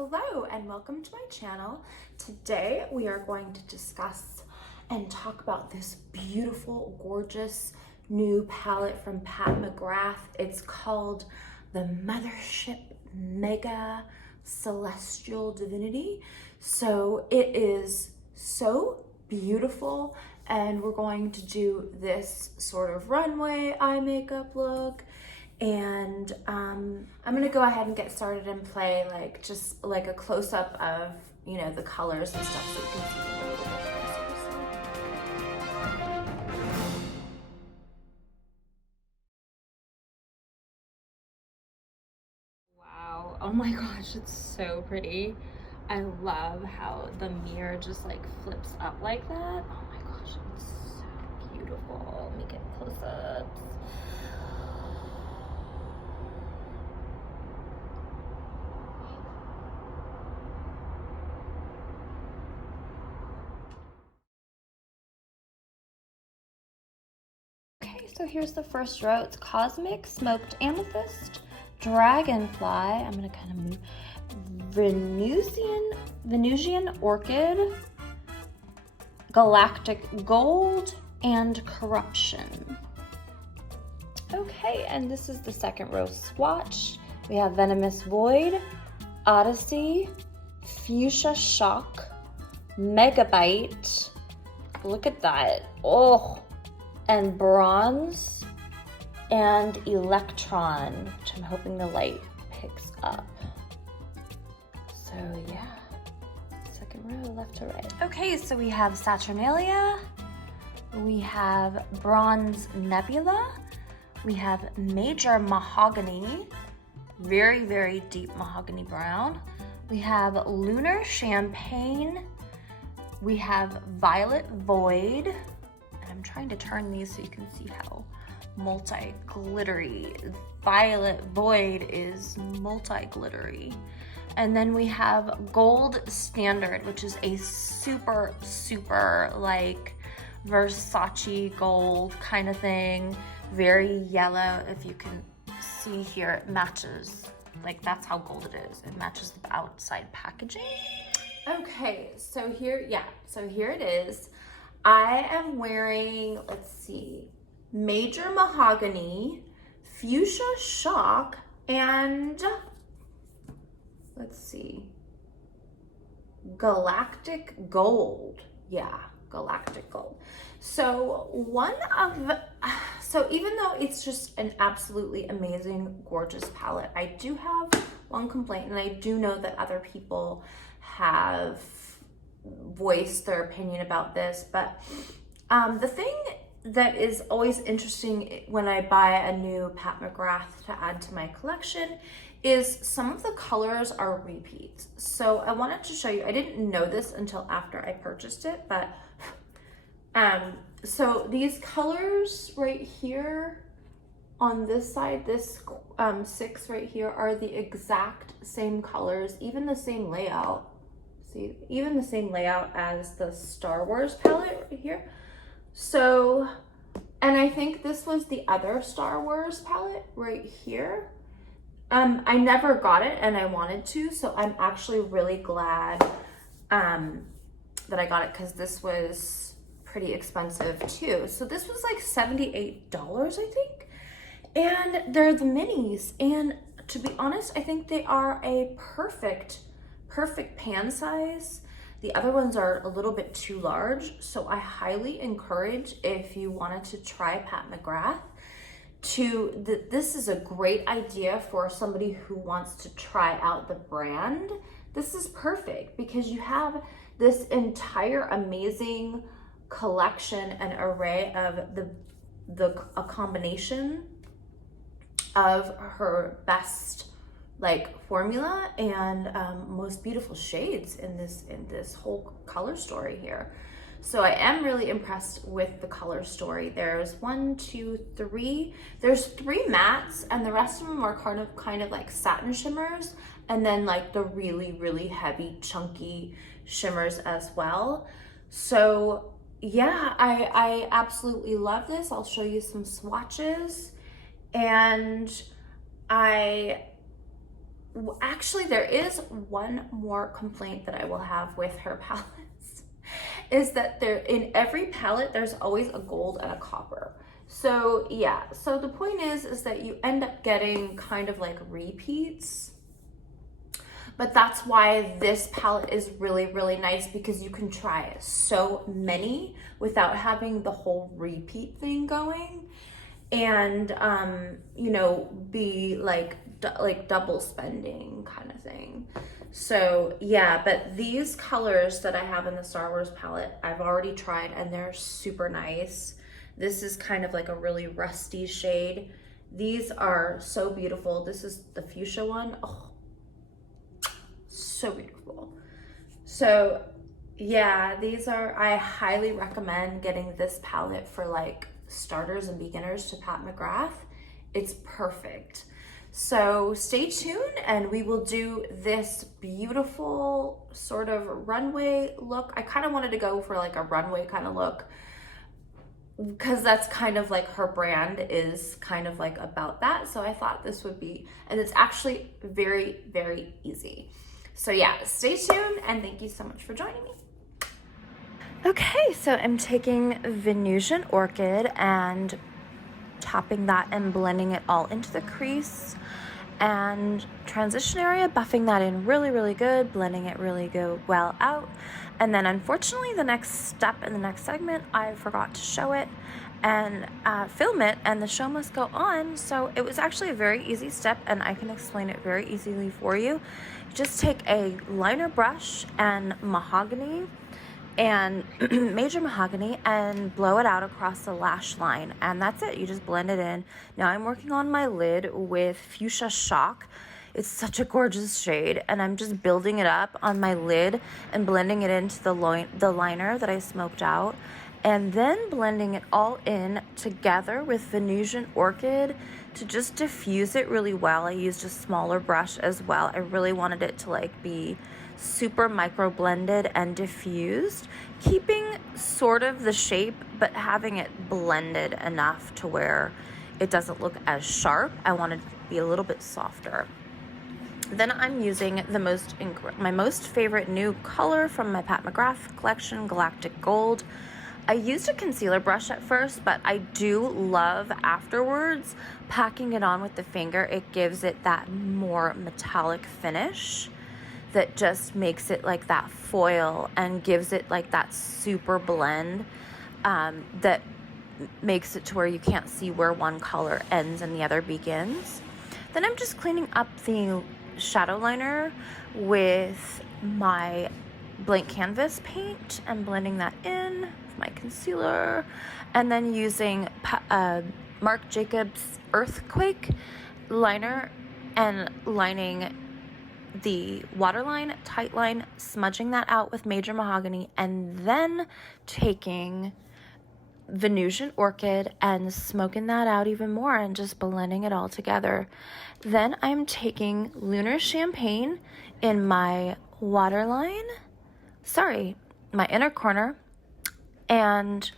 Hello and welcome to my channel. Today we are going to discuss and talk about this beautiful, gorgeous new palette from Pat McGrath. It's called the Mothership Mega Celestial Divinity. So it is so beautiful, and we're going to do this sort of runway eye makeup look. And I'm gonna go ahead and get started and play just like a close-up of, you know, the colors and stuff so you can see them a little bit closer. Wow, oh my gosh, it's so pretty. I love how the mirror just like flips up like that. Oh my gosh, it's so beautiful. Let me get close-ups. So here's the first row. It's Cosmic, Smoked Amethyst, Dragonfly. I'm gonna kind of move. Venusian Orchid, Galactic Gold, and Corruption. Okay, and this is the second row swatch. We have Venomous Void, Odyssey, Fuchsia Shock, Megabyte. Look at that. Oh. And Bronze, and Electron, which I'm hoping the light picks up. So yeah, second row, left to right. Okay, so we have Saturnalia, we have Bronze Nebula, we have Major Mahogany, very, very deep mahogany brown. We have Lunar Champagne, we have Violet Void. I'm trying to turn these so you can see how multi-glittery. Violet Void is multi-glittery. And then we have Gold Standard, which is a super, super like Versace gold kind of thing. Very yellow. If you can see here, it matches. Like, that's how gold it is. It matches the outside packaging. Okay, so here it is. I am wearing, let's see, Major Mahogany, Fuchsia Shock, and let's see, Galactic Gold. Yeah, Galactic Gold. So even though it's just an absolutely amazing, gorgeous palette, I do have one complaint, and I do know that other people have voice their opinion about this, but the thing that is always interesting when I buy a new Pat McGrath to add to my collection is some of the colors are repeats. So I wanted to show you, I didn't know this until after I purchased it, but so these colors right here on this side, this 6 right here, are the exact same colors, even the same layout. See, even the same layout as the Star Wars palette right here. So, and I think this was the other Star Wars palette right here. I never got it and I wanted to, so I'm actually really glad that I got it, because this was pretty expensive too. So this was like $78, I think. And they're the minis, and to be honest, I think they are a perfect pan size. The other ones are a little bit too large, so I highly encourage, if you wanted to try Pat McGrath, this is a great idea for somebody who wants to try out the brand. This is perfect because you have this entire amazing collection and array of a combination of her best like formula and most beautiful shades in this whole color story here. So I am really impressed with the color story. There's 1, 2, 3. There's 3 mattes, and the rest of them are kind of like satin shimmers, and then like the really, really heavy chunky shimmers as well. So yeah, I absolutely love this. I'll show you some swatches, and I actually, there is one more complaint that I will have with her palettes, is that there, in every palette, there's always a gold and a copper. So yeah, so the point is that you end up getting kind of like repeats. But that's why this palette is really, really nice, because you can try so many without having the whole repeat thing going, and you know, be like double spending kind of thing. So yeah, but these colors that I have in the Star Wars palette, I've already tried and they're super nice. This is kind of like a really rusty shade. These are so beautiful. This is the fuchsia one. Oh, so beautiful. So yeah, these are, I highly recommend getting this palette for like starters and beginners to Pat McGrath. It's perfect. So stay tuned and we will do this beautiful sort of runway look. I kind of wanted to go for like a runway kind of look, because that's kind of like her brand is kind of like about that. So I thought this would be, and it's actually very, very easy. So yeah, stay tuned and thank you so much for joining me. Okay, so I'm taking Venusian Orchid and tapping that and blending it all into the crease, and transition area, buffing that in really, really good, blending it really good, well out. And then unfortunately the next step in the next segment, I forgot to show it and film it, and the show must go on. So it was actually a very easy step and I can explain it very easily for you. Just take a liner brush and mahogany and major mahogany and blow it out across the lash line, and that's it. You just blend it in. Now I'm working on my lid with Fuchsia Shock. It's such a gorgeous shade, and I'm just building it up on my lid and blending it into the liner that I smoked out, and then blending it all in together with Venusian Orchid to just diffuse it really well. I used a smaller brush as well. I really wanted it to like be super micro blended and diffused, keeping sort of the shape but having it blended enough to where it doesn't look as sharp. I wanted it to be a little bit softer. Then I'm using my most favorite new color from my Pat McGrath collection, Galactic Gold. I used a concealer brush at first, but I do love afterwards packing it on with the finger. It gives it that more metallic finish that just makes it like that foil and gives it like that super blend that makes it to where you can't see where one color ends and the other begins. Then I'm just cleaning up the shadow liner with my blank canvas paint and blending that in with my concealer, and then using Marc Jacobs Earthquake liner and lining the waterline, tight line, smudging that out with major mahogany, and then taking Venusian Orchid and smoking that out even more and just blending it all together. Then I'm taking Lunar Champagne in my waterline, my inner corner, and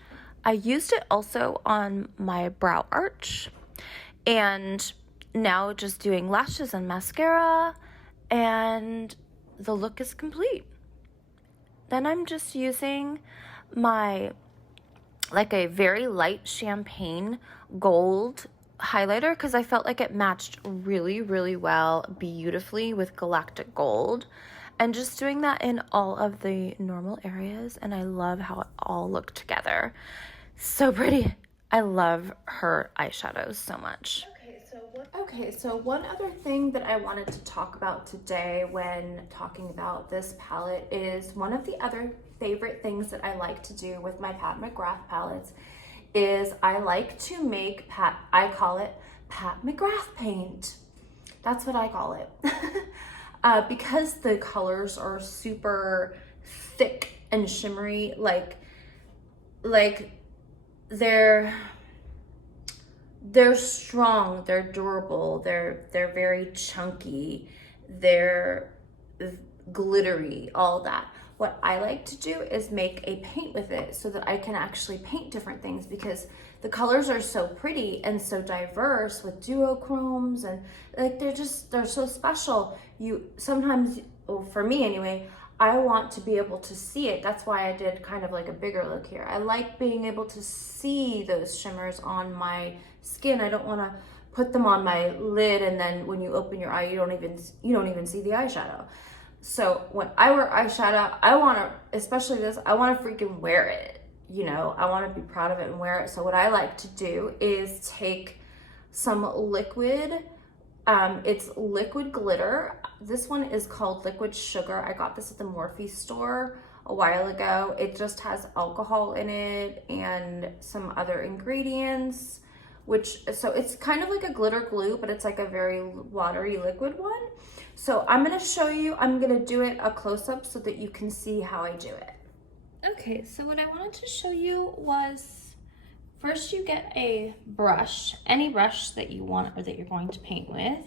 I used it also on my brow arch, and now just doing lashes and mascara, and the look is complete. Then I'm just using my a very light champagne gold highlighter because I felt like it matched really, really well, beautifully with Galactic Gold, and just doing that in all of the normal areas, and I love how it all looked together. So pretty. I love her eyeshadows so much. Okay, so one other thing that I wanted to talk about today when talking about this palette is one of the other favorite things that I like to do with my Pat McGrath palettes is I like to make I call it Pat McGrath paint. That's what I call it. Because the colors are super thick and shimmery, like they're strong, they're durable, they're very chunky, they're glittery, all that. What I like to do is make a paint with it so that I can actually paint different things, because the colors are so pretty and so diverse with duochromes, and like they're so special. You sometimes, well, for me anyway, I want to be able to see it. That's why I did kind of like a bigger look here. I like being able to see those shimmers on my skin. I don't want to put them on my lid and then when you open your eye, you don't even see the eyeshadow. So when I wear eyeshadow, I want to, especially this, I want to freaking wear it. You know, I want to be proud of it and wear it. So what I like to do is take some liquid, it's liquid glitter. This one is called Liquid Sugar. I got this at the Morphe store a while ago. It just has alcohol in it and some other ingredients, so it's kind of like a glitter glue, but it's like a very watery liquid one. So I'm gonna show you, I'm gonna do it a close-up so that you can see how I do it. Okay, so what I wanted to show you was, first you get a brush, any brush that you want or that you're going to paint with.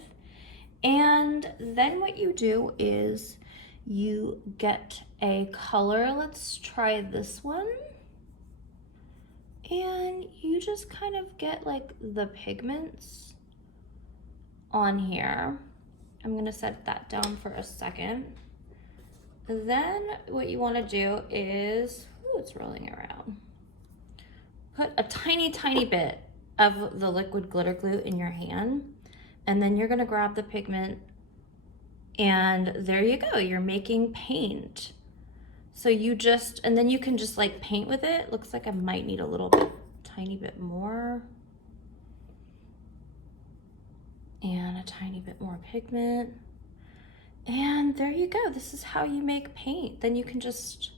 And then what you do is you get a color. Let's try this one. And you just kind of get like the pigments on here. I'm gonna set that down for a second. Then what you wanna do is, ooh, it's rolling around. Put a tiny, tiny bit of the liquid glitter glue in your hand, and then you're gonna grab the pigment, and there you go, you're making paint. So you just, and then you can just like paint with it. Looks like I might need a little bit, tiny bit more. And a tiny bit more pigment. And there you go, this is how you make paint. Then you can just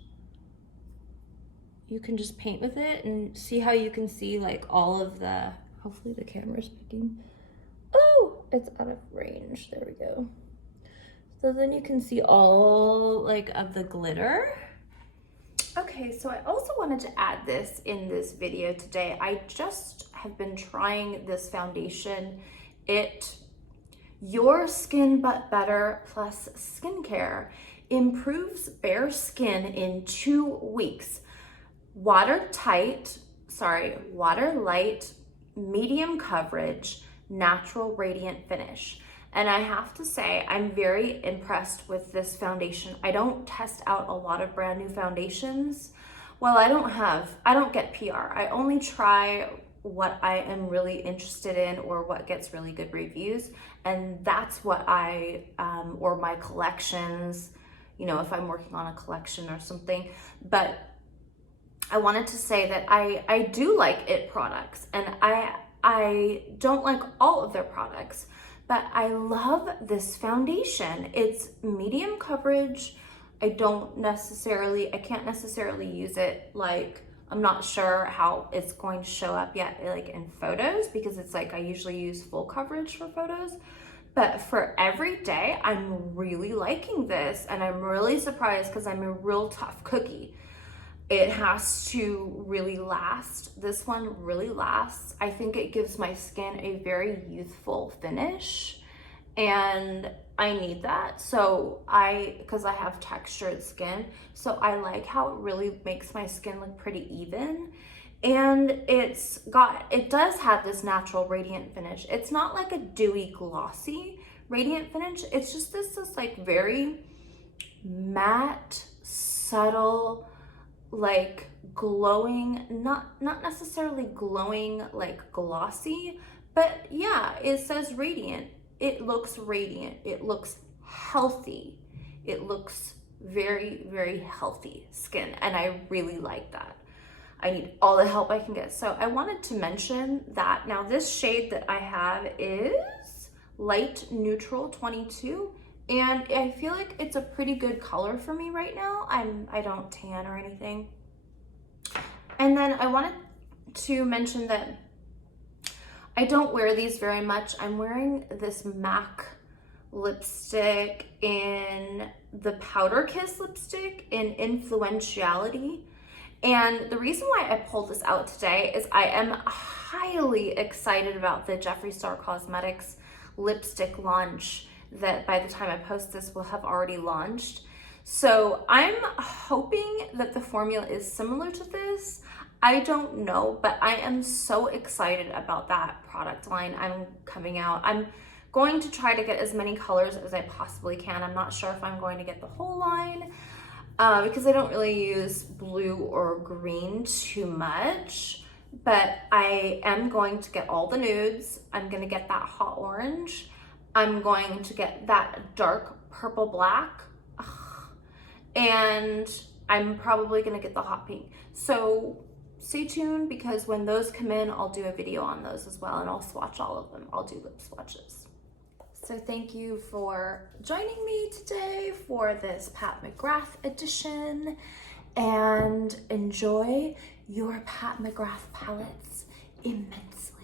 paint with it and see how you can see like all of the, hopefully the camera's picking. Oh, it's out of range, there we go. So then you can see all like of the glitter. Okay, so I also wanted to add this in this video today. I just have been trying this foundation. Your Skin But Better Plus Skincare improves bare skin in 2 weeks. Water light, medium coverage, natural radiant finish. And I have to say, I'm very impressed with this foundation. I don't test out a lot of brand new foundations. Well, I don't get PR. I only try what I am really interested in or what gets really good reviews. And that's what or my collections, you know, if I'm working on a collection or something. But I wanted to say that I do like IT products, and I don't like all of their products, but I love this foundation. It's medium coverage. I can't necessarily use it, like, I'm not sure how it's going to show up yet, like in photos, because it's like I usually use full coverage for photos. But for every day, I'm really liking this, and I'm really surprised because I'm a real tough cookie. It has to really last. This one really lasts. I think it gives my skin a very youthful finish, and I need that. So because I have textured skin, so I like how it really makes my skin look pretty even. And it does have this natural radiant finish. It's not like a dewy glossy radiant finish. It's just this like very matte, subtle, like glowing, not necessarily glowing like glossy, but yeah, it says radiant. It looks radiant. It looks healthy. It looks very, very healthy skin, and I really like that. I need all the help I can get. So I wanted to mention that. Now this shade that I have is Light Neutral 22, and I feel like it's a pretty good color for me right now. I don't tan or anything. And then I wanted to mention that I don't wear these very much. I'm wearing this MAC lipstick in the Powder Kiss lipstick in Influentiality. And the reason why I pulled this out today is I am highly excited about the Jeffree Star Cosmetics lipstick launch that by the time I post this will have already launched. So I'm hoping that the formula is similar to this. I don't know, but I am so excited about that product line I'm coming out. I'm going to try to get as many colors as I possibly can. I'm not sure if I'm going to get the whole line because I don't really use blue or green too much, but I am going to get all the nudes. I'm going to get that hot orange. I'm going to get that dark purple black. Ugh. And I'm probably going to get the hot pink. So stay tuned, because when those come in, I'll do a video on those as well, and I'll swatch all of them. I'll do lip swatches. So thank you for joining me today for this Pat McGrath edition, and enjoy your Pat McGrath palettes immensely.